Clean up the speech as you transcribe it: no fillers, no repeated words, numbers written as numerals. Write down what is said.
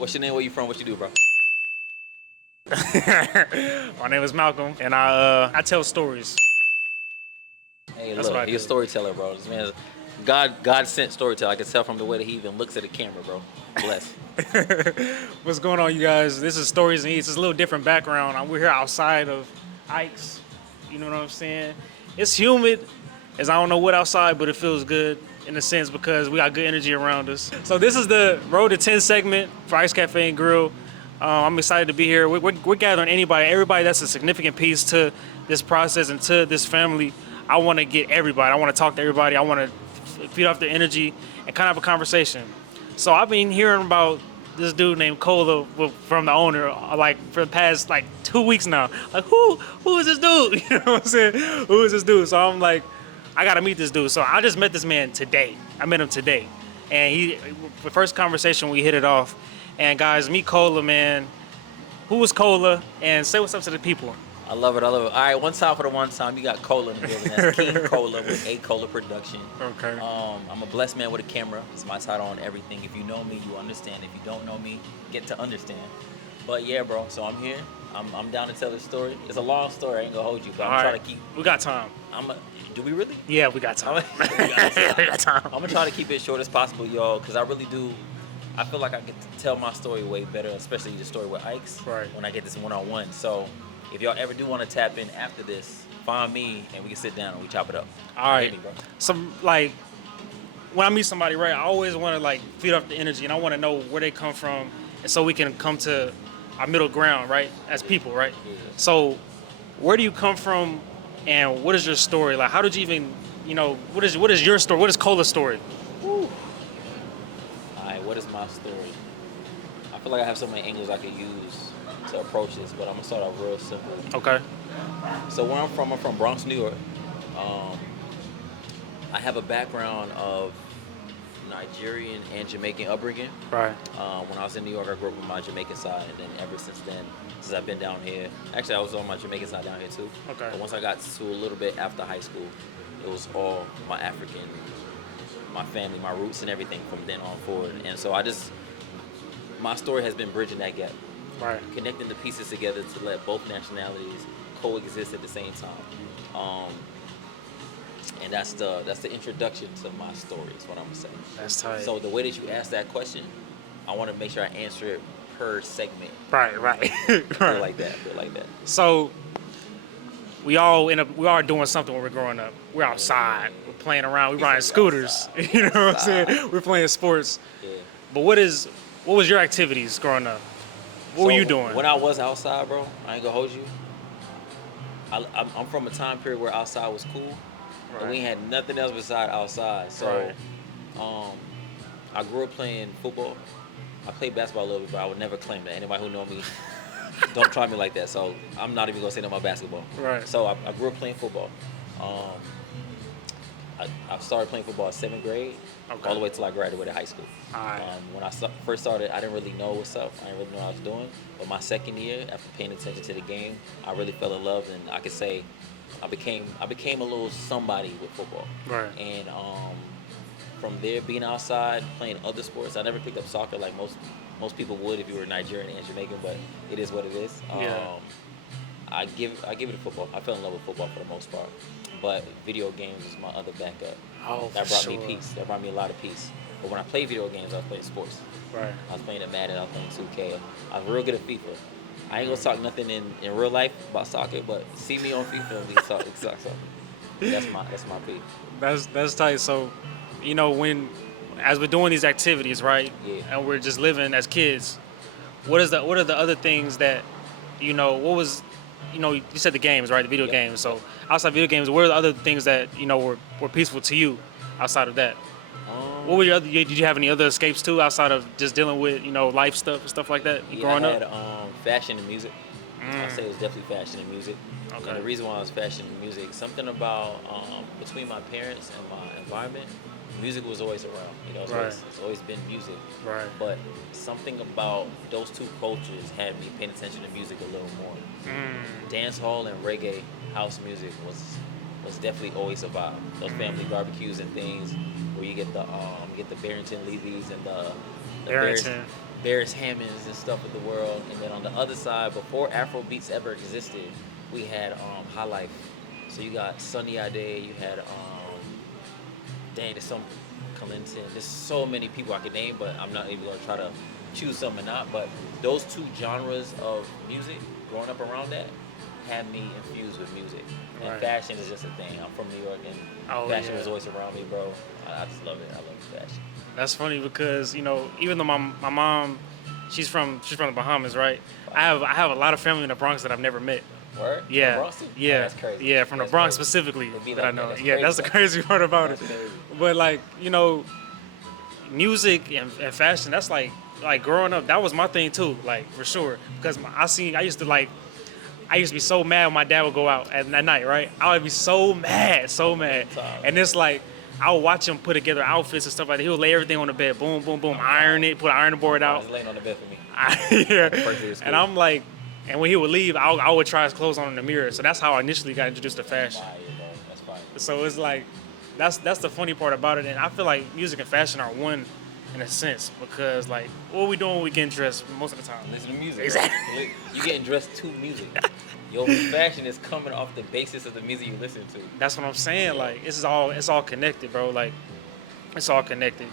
What's your name? Where you from? What you do, bro? My name is Malcolm, and I tell stories. Hey, That's what I look, he's a do. storyteller, bro. This man is God sent storyteller. I can tell from the way that he even looks at the camera, bro. Bless. What's going on, you guys? This is Stories and Eats. It's a little different background. We're here outside of Ike's. You know what I'm saying? It's humid, as I don't know what outside, but it feels good in a sense because we got good energy around us. So this is the Road to 10 segment for Ice Cafe and Grill. I'm excited to be here. We're gathering everybody that's a significant piece to this process and to this family. I want to get everybody. I want to talk to everybody. I want to feed off their energy and kind of have a conversation. So I've been hearing about this dude named Kola from the owner like for the past like 2 weeks now. Like who is this dude? You know what I'm saying? Who is this dude? So I'm like, I gotta meet this dude. So I just met this man today. I met him today, and the first conversation we hit it off. And guys, meet Kola, man. Who is Kola? And say what's up to the people. I love it. All right, one time for the one time. You got Kola in the building. That's King Kola with A Kola Production. Okay. I'm a blessed man with a camera. It's my title on everything. If you know me, you understand. If you don't know me, get to understand. But yeah, bro. So I'm here. I'm down to tell this story. It's a long story. I ain't gonna hold you, but I'm trying to keep. We got time. Do we really? Yeah, we got time. We got time. I'm gonna try to keep it short as possible, y'all, because I really do. I feel like I get to tell my story way better, especially the story with Ike's, right, when I get this one-on-one. So if y'all ever do want to tap in after this, find me and we can sit down and we chop it up. All right. Me, bro. Some like when I meet somebody, right, I always want to like feed off the energy, and I want to know where they come from, and so we can come to our middle ground, right, as people, right? Yeah. So where do you come from, and what is your story? Like, how did you even, what is your story? What is Kola's story? Woo. What is my story? I feel like I have so many angles I could use to approach this, but I'm gonna start off real simple. Okay. So where I'm from Bronx, New York. I have a background of Nigerian and Jamaican upbringing. Right. When I was in New York, I grew up on my Jamaican side, and then ever since then, since I've been down here, actually I was on my Jamaican side down here too. Okay. But once I got to a little bit after high school, it was all my African, my family, my roots, and everything from then on forward. And so my story has been bridging that gap, right, connecting the pieces together to let both nationalities coexist at the same time. And that's the introduction to my story, is what I'm gonna say. That's tight. So the way that you asked that question, I want to make sure I answer it per segment. Right. Feel like that. So we are doing something when we're growing up. We're outside. We're playing around. We're riding scooters. You know what I'm saying? We're playing sports. Yeah. But what was your activities growing up? What were you doing? When I was outside, bro, I ain't gonna hold you. I'm from a time period where outside was cool, Right. and we had nothing else besides outside. So, Right. I grew up playing football. I played basketball a little bit, but I would never claim that. Anybody who know me, don't try me like that. So I'm not even gonna say no about basketball. Right. So I grew up playing football. I started playing football in 7th grade, Okay. all the way till I graduated high school. All right. When I first started, I didn't really know what's up. I didn't really know what I was doing. But my second year, after paying attention to the game, I really fell in love, and I could say I became a little somebody with football. Right. And from there, being outside, playing other sports, I never picked up soccer like most people would if you were Nigerian and Jamaican, but it is what it is. Yeah. I give it to football. I fell in love with football for the most part. But video games was my other backup. Oh, That for brought sure. me peace. That brought me a lot of peace. But when I played video games, I was playing sports. Right. I was playing at Madden, I was playing 2K. I was real good at FIFA. I ain't gonna talk nothing in real life about soccer, but see me on FIFA and we talk soccer. That's my peak. That's tight. So, as we're doing these activities, right? Yeah. And we're just living as kids. What are the other things that, what was, you said the games, right? The video games. So outside video games, what are the other things that, were peaceful to you outside of that? What were did you have any other escapes too outside of just dealing with, life stuff and stuff like that growing I had, up? fashion and music. I'd say it was definitely fashion and music. Okay. And the reason why I was fashion and music, something about between my parents and my environment, music was always around. It's always been music. Right. But something about those two cultures had me paying attention to music a little more. Dance hall and reggae house music was definitely always a vibe. Those family barbecues and things where you get the Barrington Levy's and the Barrington. Barris Hammonds and stuff of the world. And then on the other side, before Afro beats ever existed, we had High Life. So you got Sunny Ade, you had dang, there's some Clinton. There's so many people I could name, but I'm not even gonna try to choose some or not. But those two genres of music, growing up around that, had me infused with music. And Right. fashion is just a thing. I'm from New York, and Oh, fashion yeah. was always around me, bro. I just love it. I love fashion. That's funny because even though my mom, she's from the Bahamas, right? I have a lot of family in the Bronx that I've never met. Word? Yeah, From Bronx too? yeah, Oh, that's crazy. yeah, from That's the Bronx crazy. specifically It'd be that I like know. that. That's Yeah, that's the crazy. crazy part about That's it. crazy. But like music and fashion, that's like growing up, that was my thing too, like for sure. Because I used to be so mad when my dad would go out at night, right? I would be so mad, so mad. And it's like, I would watch him put together outfits and stuff like that. He would lay everything on the bed, boom, boom, boom, iron it, put an ironing board I out. was laying on the bed for me. Yeah. First day of school. And I'm like, and when he would leave, I would try his clothes on in the mirror. So that's how I initially got introduced to fashion. Fire, bro. That's fire. So it's like, that's the funny part about it. And I feel like music and fashion are one in a sense because like, what we doing when we getting dressed most of the time? Listen to music. Exactly. Bro. You getting dressed to music. Your fashion is coming off the basis of the music you listen to. That's what I'm saying. Like, it's all connected, bro. Like, it's all connected.